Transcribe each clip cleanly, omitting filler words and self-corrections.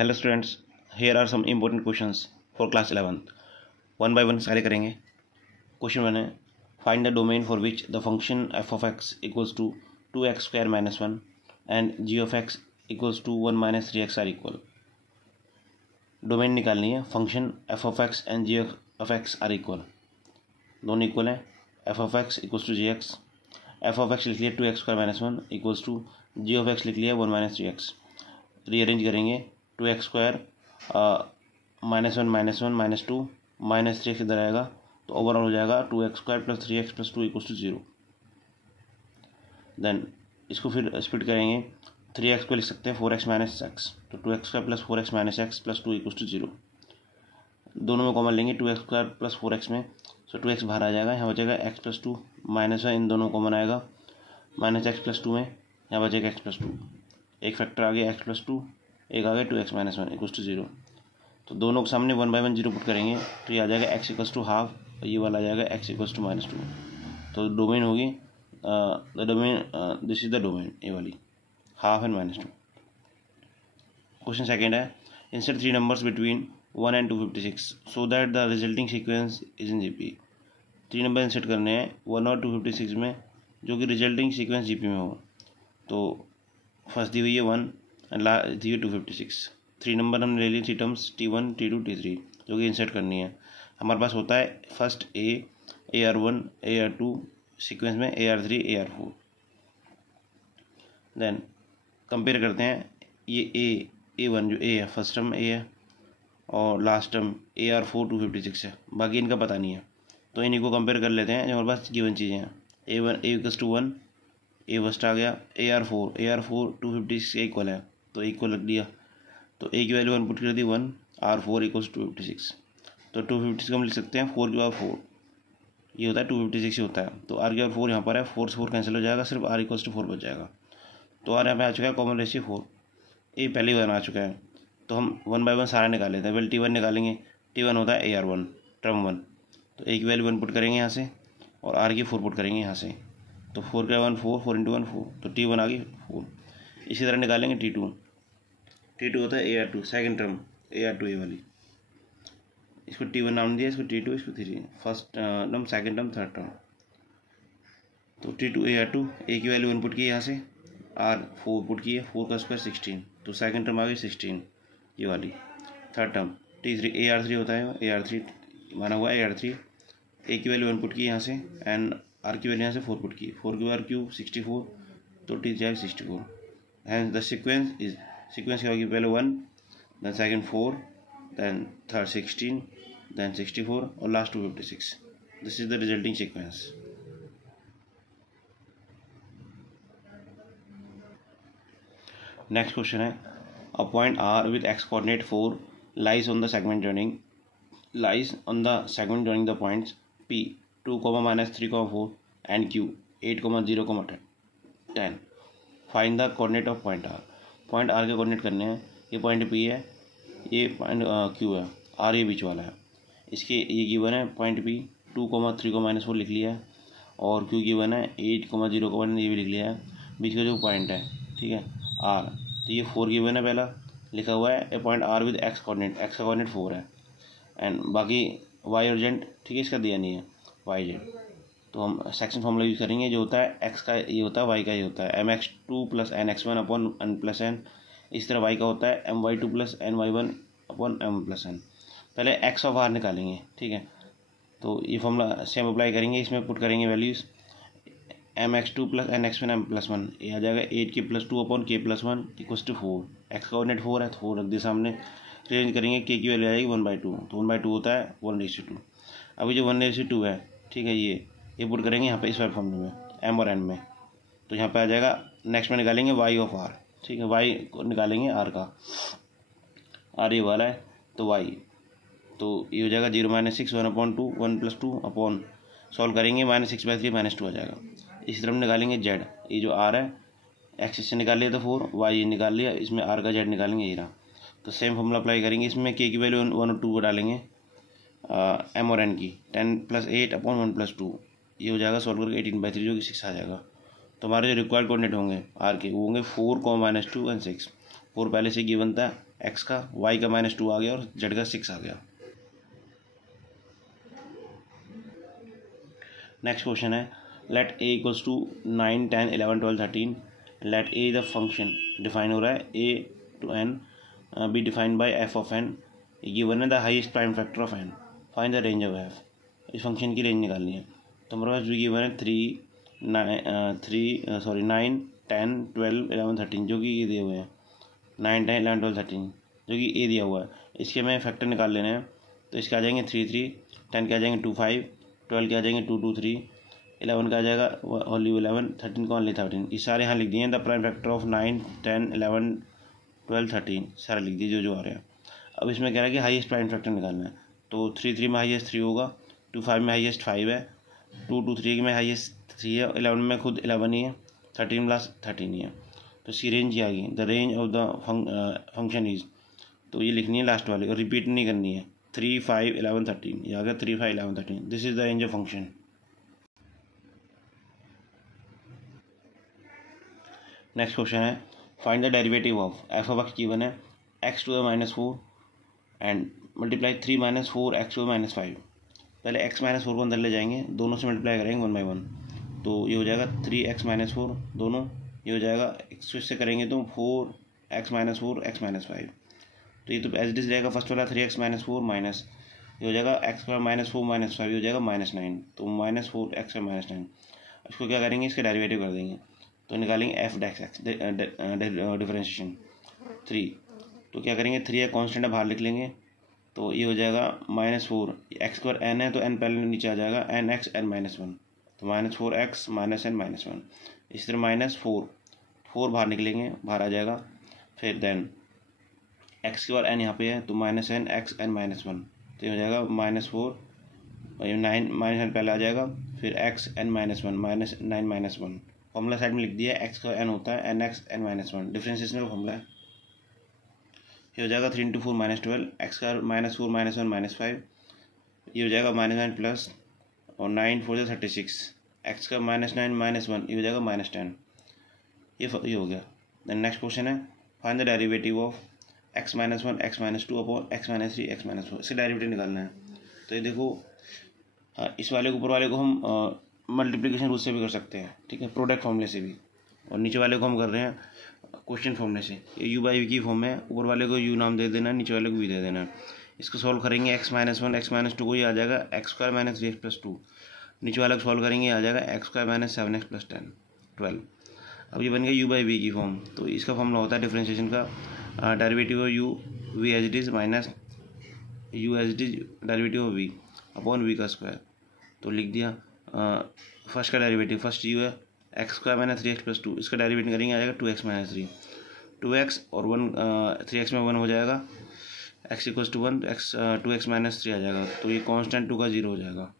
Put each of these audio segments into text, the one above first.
Hello students, here are some important questions for class 11th। One by one सारे करेंगे। Question 1 है, find the domain for which the function f of x equals to 2x² - 1 and g of x equals to 1 - 3x are equal. Domain निकालनी है, function f of x and g of x are equal, दोनों equal है। F of x equals to g x, f of x लिख लिया 2x² - 1 equals to g of x लिख लिया 1 - 3x। Rearrange करेंगे, 2x² -1 -1 -2 -3x इधर आएगा तो ओवरऑल हो जाएगा 2x² + 3x + 2 = 0। देन इसको फिर स्प्लिट करेंगे, 3x को लिख सकते हैं 4x - x, तो 2x² + 4x - x + 2 = 0। दोनों में कॉमन लेंगे 2x² + 4x में, सो 2x बाहर आ जाएगा, यहाँ बचेगा x + 2 -1 इन दोनों कॉमन आएगा, -x + 2 में यहाँ बचेगा x + 2, एक फैक्टर आ गया x + 2, एक आ गया 2x - 1 = 0। तो दोनों के सामने 1 बाय 1 0 पुट करेंगे तो ये आ जाएगा x = ½ और ये वाला आ जाएगा x = -2। तो डोमेन होगी the domain, this is the domain, ये वाली ½ एंड -2। क्वेश्चन सेकेंड है, insert 3 numbers between 1 and 256 so that the resulting sequence is in GP. 3 number insert करने हैं 1 और 256 में, जो कि रिजल्टिंग सीक्वेंस जीपी में हो। तो फर्स्ट दी हुई है 1 एंड लास्ट दी हुई 256। 3 नंबर हमने ले ली 3 टर्म्स T1 T2 T3 जो कि इंसर्ट करनी है। हमारे पास होता है फर्स्ट AR1 AR2 सीक्वेंस में AR3 AR4। देन कंपेयर करते हैं, ये A1 जो A है, फर्स्ट टर्म A है और लास्ट टर्म AR4 256 है, बाकी इनका पता नहीं है। तो इन्हीं को कंपेयर कर लेते हैं जो हमारे पास गिवन चीज़ें हैं। A1 A = 1, A फर्स्ट आ गया, AR4 256 के इक्वल है तो इक्वल रख दिया, तो A की वैल्यू 1 पुट कर दी 1, R4 = 256। तो 256 को हम लिख सकते हैं 4 की पावर 4, ये होता है 256 ही होता है। तो R की पावर 4 यहाँ पर है, 4 से 4 कैंसिल हो जाएगा, सिर्फ R = 4 बच जाएगा। तो R यहाँ पे आ चुका है कॉमन रेशियो 4, A पहले ही 1 आ चुका है, तो हम 1 बाय 1 सारा निकाल लेते हैं। पहले T1 निकालेंगे, T1 होता है AR1 टर्म 1, तो A की वैल्यू 1 पुट करेंगे यहाँ से और R की 4 पुट करेंगे यहाँ से, तो 4 का 1 4, 4 × 1 4, तो T1 आ गई 4। इसी तरह निकालेंगे T2 होता है AR2 सेकेंड टर्म, AR2 ये वाली, इसको T1 नाम दिया, इसको T2, इसको 3, first term second term third term. तो T2 AR2, A की वैल्यू 1 पुट की यहाँ से, R 4 पुट की है, 4 का स्क्वायर 16, तो सेकेंड टर्म आ गई 16 ये वाली। थर्ड टर्म T3 AR3 होता है, AR3 माना हुआ है AR3, A की वैल्यू 1 पुट की यहाँ से एंड R की वैल्यू यहाँ से 4 पुट की, 4 की पावर क्यूब 64, तो T3 आएगा 64। एंड द सीक्वेंस क्या होगी, पहले 1, then second 4, then third 16, then 64 और last 256। This is the resulting sequence. Next question है, a point R with x coordinate 4 lies on the segment joining the points P 2, -3, 4 and Q 8, 0, 10. Find the coordinate of point R। Point R के coordinate करने हैं, ये point P है, ये point Q है, R ये बीच वाला है। इसके ये गिवन है पॉइंट P 2, 3, -4 लिख लिया है और Q गिवन है 8, 0, 1 ये भी लिख लिया है। बीच का जो पॉइंट है, ठीक है R, तो ये 4 गिवन है, पहला लिखा हुआ है a point R with x coordinate, x का कोऑर्डिनेट 4 है एंड बाकी y और z, ठीक है, इसका दिया नहीं है y z। तो हम सेक्शन फॉर्मूला यूज करेंगे, जो होता है x का ये होता है, y का ये होता है mx2 + nx1/n+n। इस तरह y का होता है my2 + ny1/m+n। पहले x ऑफ r निकालेंगे, ठीक है, तो ये फॉर्मूला सेम अप्लाई करेंगे, इसमें पुट करेंगे वैल्यूज़ mx2 + nx1m+1, ये आ जाएगा 8k + 2/k+1 = 4। x का कोऑर्डिनेट 4 है तो 4 रख दिया सामने। रेंज करेंगे, k की वैल्यू आएगी 1/2, तो 1/2 होता है 1:2। अभी जो 1:2 है, ठीक है, ये पुट करेंगे यहाँ पे इस वाले फॉर्मूले में m और n में, तो यहाँ पे आ जाएगा। नेक्स्ट में निकालेंगे y ऑफ r, ठीक है, y को निकालेंगे r का, r ये वाला है तो y, तो ये हो जाएगा 0 - 6 1/2 1 + 2 अपॉन, सॉल्व करेंगे -6/3 -2 आ जाएगा। इसी तरफ निकालेंगे z, ये जो r है x से निकाल लिया था 4, y ये निकाल लिया, इसमें r का z निकालेंगे, ये रहा। तो सेम फॉर्मूला अप्लाई करेंगे, इसमें k की वैल्यू 1 और 2 को डालेंगे, m और n की 10 + 8 अपॉन 1 + 2, ये हो जाएगा सॉल्व करके 18/3 जो कि 6 आ जाएगा। तो हमारे जो रिक्वायर्ड कोऑर्डिनेट होंगे r के वो होंगे 4, -2 एंड 6। 4 पहले से गिवन था x का, y का -2 आ गया और z का 6 आ गया। नेक्स्ट क्वेश्चन है let a equals to 9, 10, 11, 12, 13। Let a the function define हो रहा है a to n be defined by f of n। Given है the highest prime factor of n, find the range of f। इस function की रेंज निकालनी है। तो हमारे पास भी गिवन है 9, 10, 12, 11, 13 जो कि ये दिए हुए हैं, 9, 10, 11, 12, 13 जो कि ए दिया हुआ है। इसके हमें फैक्टर निकाल लेने हैं। तो इसके आ जाएंगे 3, 3, 10 के आ जाएंगे 2, 5, 12 के आ जाएंगे 2, 2, 3, 11 का आ जाएगा ओनली 11, 13 का ओनली 13। ये सारे यहाँ लिख दिए हैं द प्राइम फैक्टर ऑफ 9, 10, 11, 12, 13 सारे लिख दिए जो आ रहे हैं। अब इसमें कह रहा है कि हाईएस्ट प्राइम फैक्टर निकालना है। तो 3, 3 में हाईएस्ट 3 होगा, 2, 5 में हाईएस्ट 5 है, 2, 2, 3 में हाईएस्ट 3 है, 11 में खुद 11 ही है, 13 प्लस 13 ही है। तो इसकी रेंज ही आ गई, the range of the function is, तो ये लिखनी है लास्ट वाली और रिपीट नहीं करनी है। 3, 5, 11, 13 ये आ गया, 3, 5, 11, 13 this is the range of function. Next question है find the derivative of F of X given है x to the -4 and multiply 3 - 4 x to the -5। पहले x - 4 को अंदर ले जाएंगे, दोनों से मल्टीप्लाई करेंगे 1 by 1, तो ये हो जाएगा 3x - 4 दोनों, ये हो जाएगा इससे करेंगे तो 4x - 4 x - 5। तो ये तो एज इट इज रहेगा फर्स्ट वाला 3x - 4 माइनस ये हो जाएगा x का -4 - 5 हो जाएगा -9, तो -4x का -9। इसको क्या करेंगे, इसका डेरिवेटिव कर देंगे। तो निकालेंगे f डेक्स एक्स डिफरेंशिएशन 3। तो क्या करेंगे, 3 है कॉन्स्टेंट है बाहर लिख लेंगे, तो ये हो जाएगा -4 x स्क्वायर n है तो n पहले नीचे आ जाएगा n(x) n-1, तो -4x -n-1। इस तरह -4 बाहर निकलेंगे, बाहर आ जाएगा। फिर देन x स्क्वायर n यहाँ पे है तो -n(x) n-1, तो ये हो जाएगा -4 और 9 -n पहले आ जाएगा, फिर x n-1 -9 -1। फॉर्मूला साइड में लिख दिया, x का n होता है n(x) n-1, डिफरेंशिएशन का फॉर्मूला है। ये हो जाएगा 3 × 4 -12, x का -4 -1 -5, ये हो जाएगा -9 प्लस और 9 4 36, x का -9 -1 ये हो जाएगा -10। ये हो गया। देन नेक्स्ट क्वेश्चन है find the derivative of x - 1 x - 2 upon x - 3 x - 4। इससे डेरिवेटिव निकालना है। तो ये देखो इस वाले को ऊपर वाले को हम मल्टीप्लिकेशन रूल से भी कर सकते हैं, ठीक है, प्रोडक्ट फॉर्मूले से भी, और नीचे वाले को हम कर रहे हैं क्वेश्चन फॉर्मूले से। ये u बाई वी की फॉर्म है, ऊपर वाले को u नाम दे देना, नीचे वाले को v दे देना। इसको सॉल्व करेंगे x - 1 x - 2 को ये आ जाएगा x² - 3x + 2। नीचे वाला को सॉल्व करेंगे आ जाएगा x² - 7x + 10 12। अब ये बन गया u बाई वी की फॉर्म। तो इसका फॉर्मूला होता है डिफरेंशिएशन का, derivative of u v as it is minus u as it is derivative of v upon v का स्क्वायर। तो लिख दिया फर्स्ट का डेरिवेटिव, फर्स्ट u है x² - 3x + 2, इसका डेरिवेटिव करेंगे आ जाएगा 2x - 3, 2x और 1 3x में 1 हो जाएगा, x = 1 x 2x - 3 आ जाएगा, तो ये कांस्टेंट 2 का 0 हो जाएगा।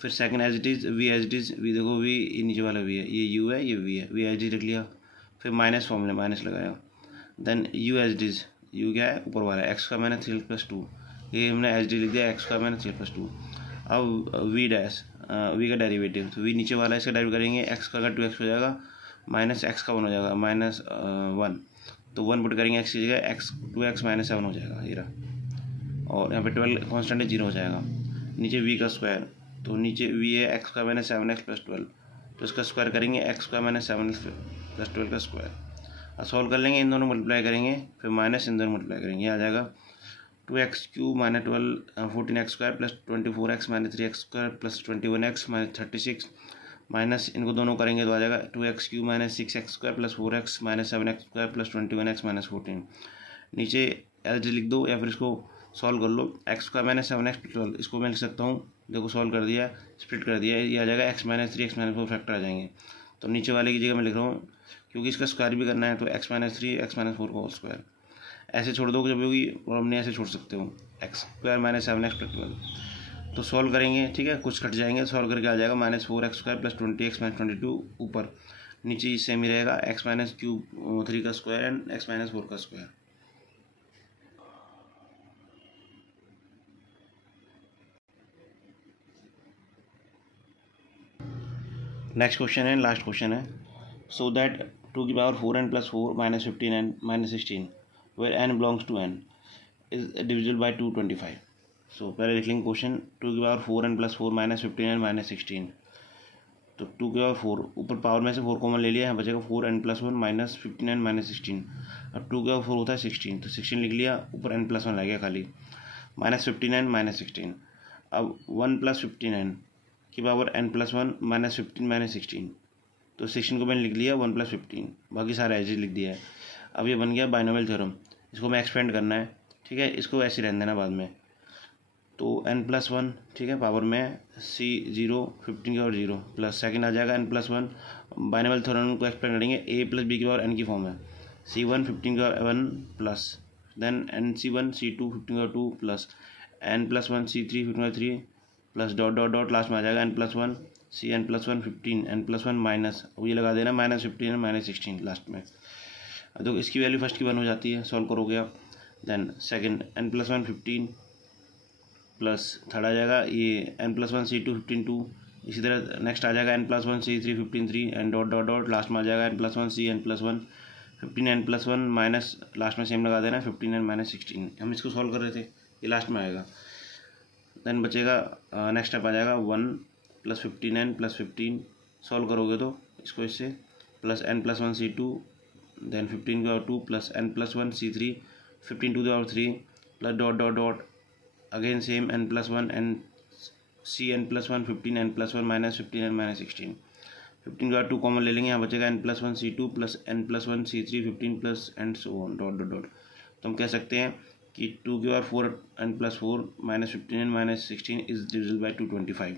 फिर second as it is v as it is, v देखो v नीचे वाला v है, ये u है ये v है, v एज इट लिख लिया। फिर माइनस फॉर्मूले माइनस लगाया। Then u as it is, u क्या है ऊपर वाला x² - 3x + 2, ये हमने एज डी लिख दिया x² - 3x + 2। अब v डैश v का डेरिवेटिव, तो v नीचे वाला इसका डेरिवेटिव करेंगे, x का 2x हो जाएगा माइनस x का 1 हो जाएगा -1, तो 1 पुट करेंगे x की जगह, x 2x - 7 हो जाएगा ये रहा, और यहाँ पे 12 कॉन्स्टेंट है 0 हो जाएगा। नीचे v का स्क्वायर, तो नीचे v है x² - 7x + 12, तो इसका स्क्वायर करेंगे x² - 7x + 12 का स्क्वायर। अब सॉल्व कर लेंगे, इन दोनों मल्टीप्लाई करेंगे, फिर माइनस इन दोनों मल्टीप्लाई करेंगे, आ जाएगा 2x³ - 12 14x² + 24x - 3x² + 21x - 36 minus इनको दोनों करेंगे तो आ जाएगा 2x³ - 6x² + 4x - 7x² + 21x - 14। नीचे एज लिख दो या फिर इसको सॉल्व कर लो, x² - 7x + 12 इसको मैं लिख सकता हूँ, देखो सॉल्व कर दिया, स्प्लिट कर दिया, ये आ जाएगा x - 3 x - 4 फैक्टर आ जाएंगे। तो नीचे वाले की जगह मैं लिख रहा हूँ, क्योंकि इसका स्क्वायर भी करना है, तो x - 3 x - 4 का होल स्क्वायर। ऐसे छोड़ दो जब होगी प्रॉब्लम नहीं, ऐसे छोड़ सकते हो x² - 7x + 12। तो सॉल्व करेंगे, ठीक है, कुछ कट जाएंगे, सॉल्व करके आ जाएगा -4x² + 20x - 22 ऊपर, नीचे सेम ही रहेगा x - 3 का स्क्वायर एंड x - 4 का स्क्वायर। नेक्स्ट क्वेश्चन है, लास्ट क्वेश्चन है, सो दैट टू की power 4n + 4 - 15n - 16 where n belongs to n is divisible by 225. सो पहले लिख लेंगे क्वेश्चन, टू की पावर 4n + 4 - 15n - 16, तो टू की पावर 4 ऊपर पावर में से 4 कॉमन ले लिया, यहाँ बचेगा 4n + 1 - 15n - 16। अब टू की पावर 4 होता है 16, तो 16 लिख लिया, ऊपर n + 1 आ गया खाली, -15n - 16। अब 1 + 15n की पावर n + 1 - 15 - 16, तो 16 को मैंने लिख लिया 1 + 15, बाकी सारा एज लिख दिया है। अब ये बन गया बाइनोमियल थ्योरम, इसको मैं एक्सपेंड करना है, ठीक है, इसको ऐसे रहने देना बाद में। तो n + 1, ठीक है, पावर में c 0 15 की पावर 0 प्लस सेकंड आ जाएगा n + 1, बाइनोमियल थ्योरम को एक्सपेंड करेंगे a + b की पावर n की फॉर्म है, c1 15 की power 1 plus then nc1 c2 15 की पावर 2 प्लस n + 1 c3 15 की power 3 plus dot dot dot last में आ जाएगा n + 1 cn + 1 15 n + 1 माइनस, अब ये लगा देना -15 - 16 लास्ट में। तो इसकी वैल्यू फर्स्ट की 1 हो जाती है, सॉल्व करोगे आप। Then second n + 1 15 plus third आ जाएगा ये n + 1 c2 15 2, इसी तरह नेक्स्ट आ जाएगा n + 1 c3 15 3 and dot dot dot last में आ जाएगा n + 1 cn + 1 15 n + 1 minus last में सेम लगा देना 15n - 16। हम इसको सॉल्व कर रहे थे, ये लास्ट में आएगा। देन बचेगा नेक्स्ट स्टेप आ जाएगा 1 + 15n + 15, सॉल्व करोगे तो इसको इससे प्लस n + 1 c2 देन 15 की power 2 plus n + 1 c3 15 to the power 3 plus dot dot dot again same n + 1 n cn + 1 15 n + 1 minus 15n - 16, 15 का 2 कॉमन ले लेंगे, यहाँ बचेगा n + 1 c2 plus n + 1 c3 15 plus and so on dot dot dot. तो हम कह सकते हैं कि 2 की power 4 n + 4 - 15n - 16 is divisible by 225।